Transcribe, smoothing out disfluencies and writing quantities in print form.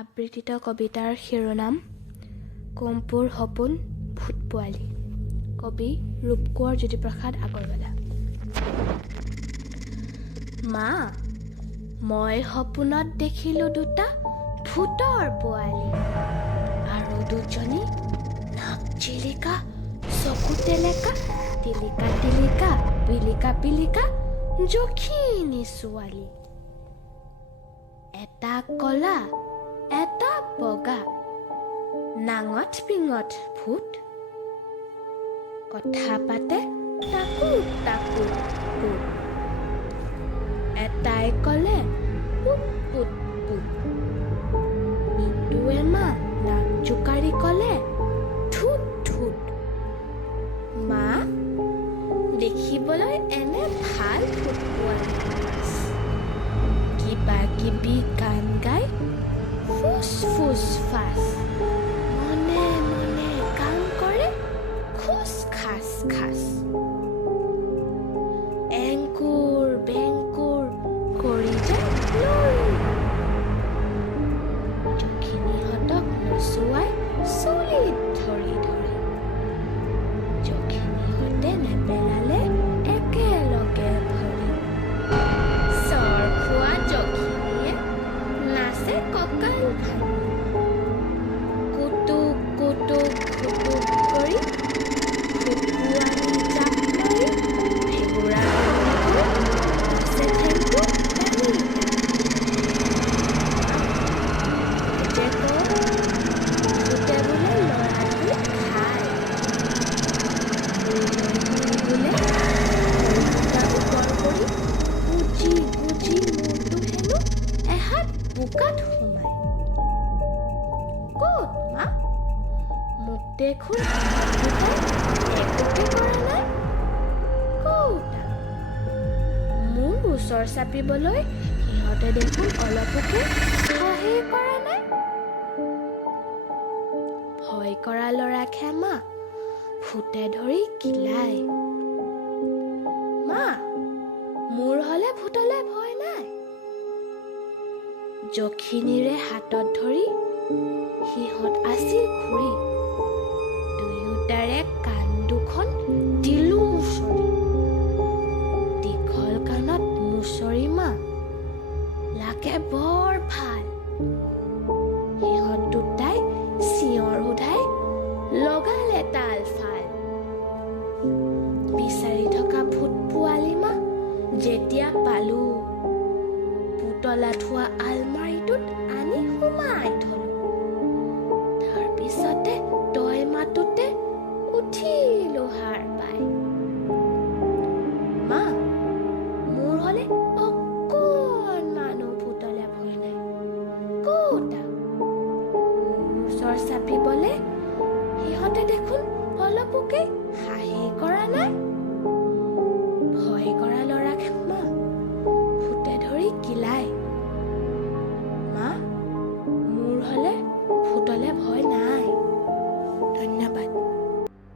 আবৃত্তিত কবিতাৰ শিৰোনাম কুম্পুৰ সপোন ভূত পোৱালি। কবি ৰূপকোঁৱৰ জ্যোতিপ্ৰসাদ আগৰৱালা। মা, মই সপোনত দেখিলোঁ দুটা ভূতৰ পোৱালি আৰু দুজনী নাক চিলিকা, চকু টেলেকা, টিলিকা টিলিকা, পিলিকা পিলিকা জখিনী ছোৱালী। এটা কলা, এটা বগা, নাঙঠ পিঙঠ ভূত। কথা পাতে তাকো তাকো পুত। এটাই কলে পুত পুত পুত, ইটোৱে মা নাক জোকাৰি কলে ঠুট ঠুট। মা, দেখিবলৈ এনে ভাল ভূত পোৱালি কিবা কিবি গান গাই ফুচ ফুচ ফাচ, মনে মনে কাম কৰে খুচ খাচ খাচ। এংকুৰ বেংকুৰ কৰি যায় লৰি, জখিনীহঁতক নচুৱাই চুলিত ধৰি ধৰি। জখিনীহঁতে নেপেলালে একেলগে ভৰি। চৰ খোৱা জখিনীয়ে নাচে কঁকাল ভাঙি, কুটুক কুটুক কুটুক কৰি পোৱালি জাপ মাৰি ভেগুৰা নাচে ঠেংটো দাঙি। ভূতে বোলে ল'ৰাটো খায়, বোলে ভৰিদুটা ওপৰ কৰি গুজি গুজি মূৰটো হেনো এহাত বোকাত সোমায়। ক'ত মা? মোক দেখোন একোকে কৰা নাই। ক'তা? মোৰ ওচৰ চাপিবলৈ সিহঁতে দেখোন অলপকে সাহেই কৰা নাই। ভয় কৰা ল'ৰা ক্ষেমা ভূতে ধৰি কিলাই। মা, মোৰ হলে ভূতলে ভয় নাই। জখিনীৰে হাতত ধৰি সিহঁত আছিল ঘূৰি, দুয়োটাৰে কাণ দুখন দিলো মুচৰি। দীঘল কাণত মুচৰি মা লাগে বৰ ভাল। সিহঁত দুটাই চিঞৰ সোধাই লগালে তাল ফাল। বিচাৰি থকা ভূত পোৱালি মা যেতিয়া পালো, পুতলা থোৱা আলমাৰিটোত আনি সোমাই থলো। তাৰ পিছতে তই মাতোতে উঠিলো হাৰ পাই। মা, মোৰ হলে অকণমানো ভূতলে ভয় নাই। ক'তা? মোৰ ওচৰ চাপিবলে সিহঁতে দেখোন অলপকে সাহেই কৰা নাই। ভয় কৰা ল'ৰা